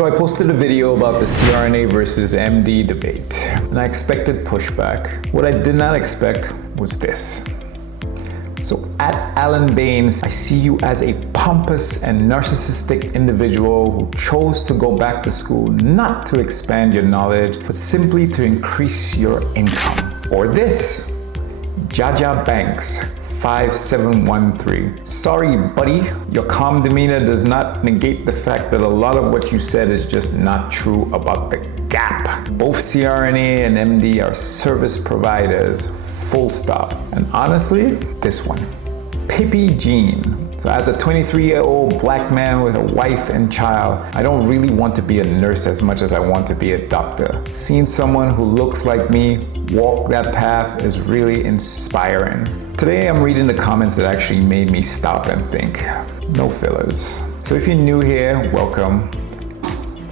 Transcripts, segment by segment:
So I posted a video about the CRNA versus MD debate, and I expected pushback. What I did not expect was this. So at Alan Baines, I see you as a pompous and narcissistic individual who chose to go back to school not to expand your knowledge, but simply to increase your income. Or this, Jaja Banks, 5713. Sorry, buddy, your calm demeanor does not negate the fact that a lot of what you said is just not true about the gap. Both CRNA and MD are service providers, full stop. And honestly, this one, Pippi Jean. So as a 23-year-old black man with a wife and child, I don't really want to be a nurse as much as I want to be a doctor. Seeing someone who looks like me walk that path is really inspiring. Today I'm reading the comments that actually made me stop and think. No fillers. So if you're new here, welcome.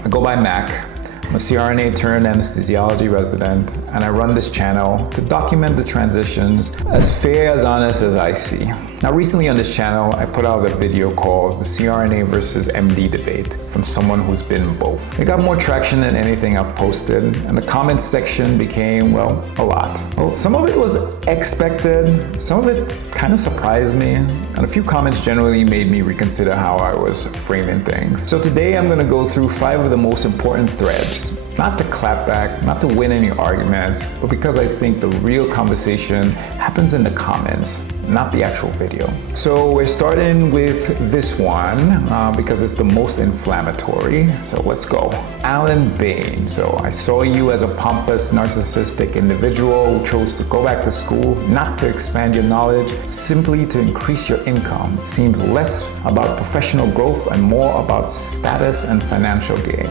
I go by Mac. I'm a CRNA turned anesthesiology resident, and I run this channel to document the transitions as fair as honest as I see. Now recently on this channel, I put out a video called the CRNA versus MD debate from someone who's been both. It got more traction than anything I've posted, and the comments section became, well, a lot. Well, some of it was expected, some of it kind of surprised me, and a few comments generally made me reconsider how I was framing things. So today I'm gonna go through 5 of the most important threads. Not to clap back, not to win any arguments, but because I think the real conversation happens in the comments, not the actual video. So we're starting with this one because it's the most inflammatory. So let's go. Alan Bain. So I saw you as a pompous, narcissistic individual who chose to go back to school, not to expand your knowledge, simply to increase your income. It seems less about professional growth and more about status and financial gain.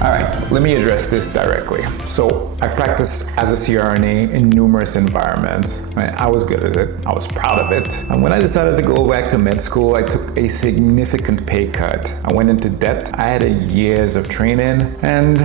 All right, let me address this directly. So I practiced as a CRNA in numerous environments. I was good at it. I was proud of it. And when I decided to go back to med school, I took a significant pay cut. I went into debt. I had years of training. And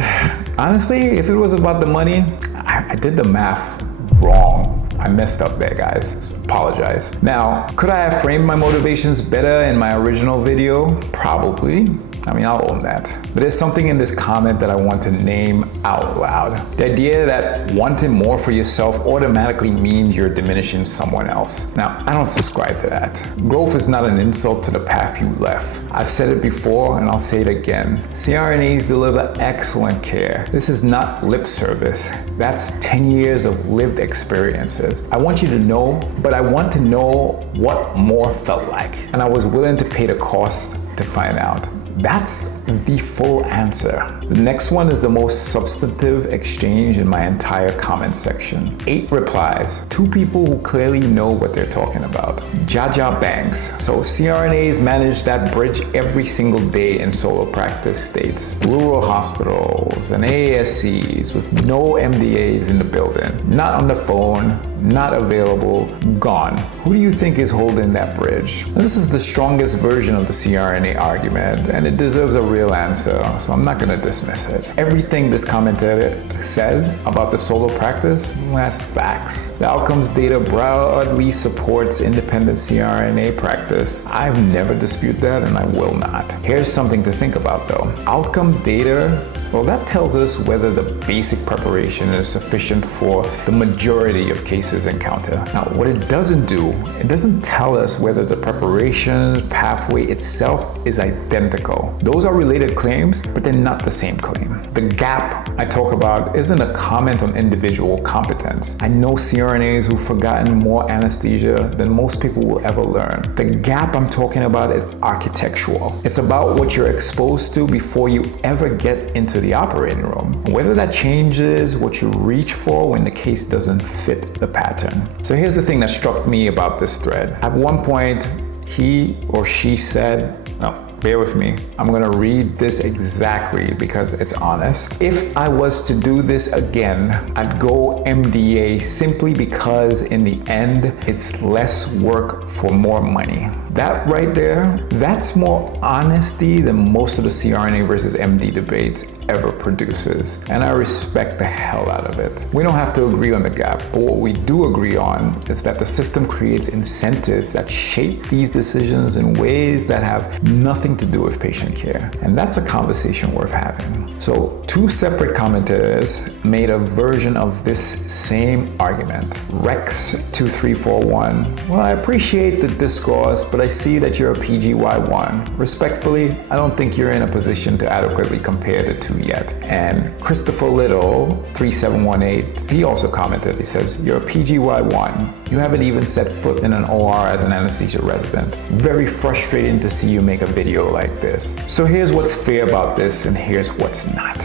honestly, if it was about the money, I did the math wrong. I messed up there, guys, so apologize. Now, could I have framed my motivations better in my original video? Probably. I mean, I'll own that. But there's something in this comment that I want to name out loud. The idea that wanting more for yourself automatically means you're diminishing someone else. Now, I don't subscribe to that. Growth is not an insult to the path you left. I've said it before and I'll say it again. CRNAs deliver excellent care. This is not lip service. That's 10 years of lived experiences. I want you to know, but I want to know what more felt like. And I was willing to pay the cost to find out. That's the full answer. The next one is the most substantive exchange in my entire comment section. 8 replies, 2 people who clearly know what they're talking about. Jaja Banks. So CRNAs manage that bridge every single day in solo practice states. Rural hospitals and ASCs with no MDAs in the building. Not on the phone, not available, gone. Who do you think is holding that bridge? This is the strongest version of the CRNA argument, and it deserves a real answer, so I'm not gonna dismiss it. Everything this commentator said about the solo practice, that's facts. The outcomes data broadly supports independent CRNA practice. I've never disputed that, and I will not. Here's something to think about though. Outcome data, well, that tells us whether the basic preparation is sufficient for the majority of cases encountered. Now, what it doesn't do, it doesn't tell us whether the preparation pathway itself is identical. Those are related claims, but they're not the same claim. The gap I talk about isn't a comment on individual competence. I know CRNAs who've forgotten more anesthesia than most people will ever learn. The gap I'm talking about is architectural. It's about what you're exposed to before you ever get into the operating room. Whether that changes what you reach for when the case doesn't fit the pattern. So here's the thing that struck me about this thread. At one point, he or she said, no, bear with me. I'm gonna read this exactly because it's honest. If I was to do this again, I'd go MDA simply because in the end, it's less work for more money. That right there, that's more honesty than most of the CRNA versus MD debates ever produces. And I respect the hell out of it. We don't have to agree on the gap, but what we do agree on is that the system creates incentives that shape these decisions in ways that have nothing nothing to do with patient care. And that's a conversation worth having. So 2 separate commenters made a version of this same argument. Rex2341, well, I appreciate the discourse, but I see that you're a PGY1. Respectfully, I don't think you're in a position to adequately compare the two yet. And Christopher Little, 3718, he also commented, he says, you're a PGY1. You haven't even set foot in an OR as an anesthesia resident. Very frustrating to see you make a video like this. So here's what's fair about this and here's what's not.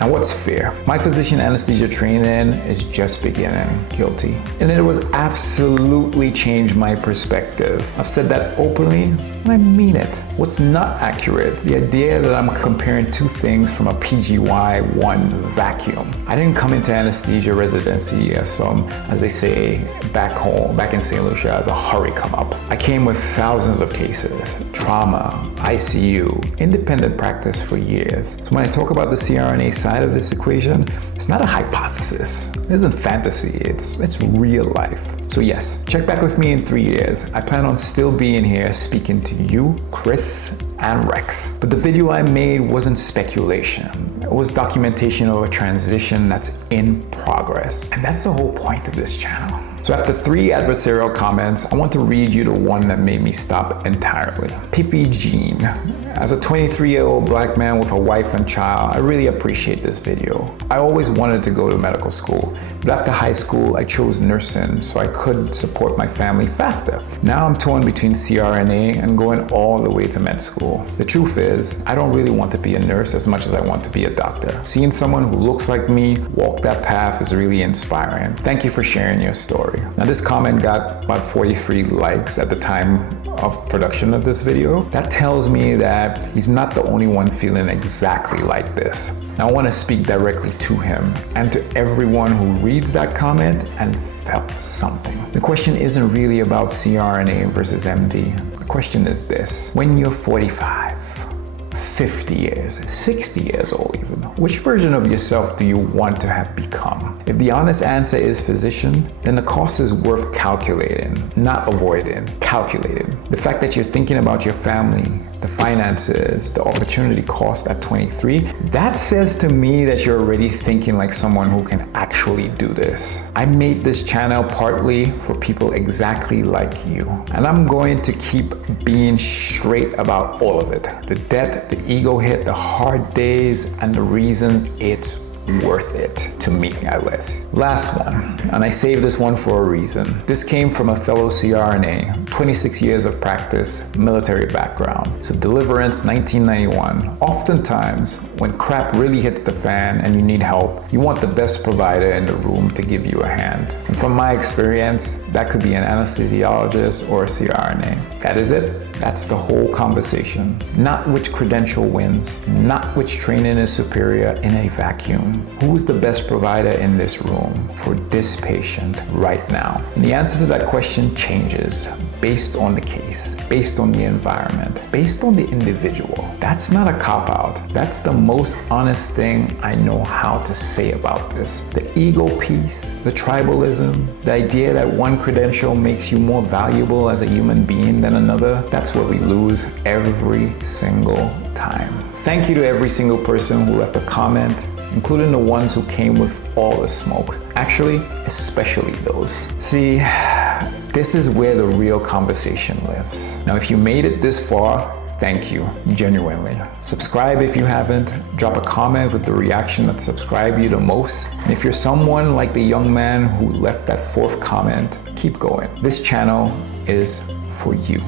Now what's fair? My physician anesthesia training is just beginning, guilty. And it was absolutely changed my perspective. I've said that openly and I mean it. What's not accurate? The idea that I'm comparing 2 things from a PGY1 vacuum. I didn't come into anesthesia residency as they say back home, back in St. Lucia, as a hurry come up. I came with thousands of cases, trauma, ICU, independent practice for years. So when I talk about the CRNA side of this equation, it's not a hypothesis. It isn't fantasy, it's real life. So yes, check back with me in 3 years. I plan on still being here speaking to you, Chris, and Rex. But the video I made wasn't speculation. It was documentation of a transition that's in progress. And that's the whole point of this channel. So after 3 adversarial comments, I want to read you the one that made me stop entirely. Pippi Jean. As a 23-year-old black man with a wife and child, I really appreciate this video. I always wanted to go to medical school, but after high school, I chose nursing so I could support my family faster. Now I'm torn between CRNA and going all the way to med school. The truth is, I don't really want to be a nurse as much as I want to be a doctor. Seeing someone who looks like me walk that path is really inspiring. Thank you for sharing your story. Now this comment got about 43 likes at the time of production of this video. That tells me that he's not the only one feeling exactly like this. Now I want to speak directly to him and to everyone who reads that comment and felt something. The question isn't really about CRNA versus MD. The question is this: when you're 45, 50 years, 60 years old even, which version of yourself do you want to have become? If the honest answer is physician, then the cost is worth calculating, not avoiding, calculating. The fact that you're thinking about your family, the finances, the opportunity cost at 23, that says to me that you're already thinking like someone who can actually do this. I made this channel partly for people exactly like you, and I'm going to keep being straight about all of it. The debt, the ego hit, the hard days, and the reasons it's worth it, to me at least. Last one, and I saved this one for a reason. This came from a fellow CRNA, 26 years of practice, military background. So Deliverance 1991. Oftentimes, when crap really hits the fan and you need help, you want the best provider in the room to give you a hand. And from my experience, that could be an anesthesiologist or a CRNA. That is it. That's the whole conversation. Not which credential wins, not which training is superior in a vacuum. Who's the best provider in this room for this patient right now? And the answer to that question changes based on the case, based on the environment, based on the individual. That's not a cop-out. That's the most honest thing I know how to say about this. The ego piece, the tribalism, the idea that one credential makes you more valuable as a human being than another, that's where we lose every single time. Thank you to every single person who left a comment, including the ones who came with all the smoke. Actually, especially those. See, this is where the real conversation lives. Now, if you made it this far, thank you, genuinely. Subscribe if you haven't. Drop a comment with the reaction that subscribed you the most. And if you're someone like the young man who left that 4th comment, keep going. This channel is for you.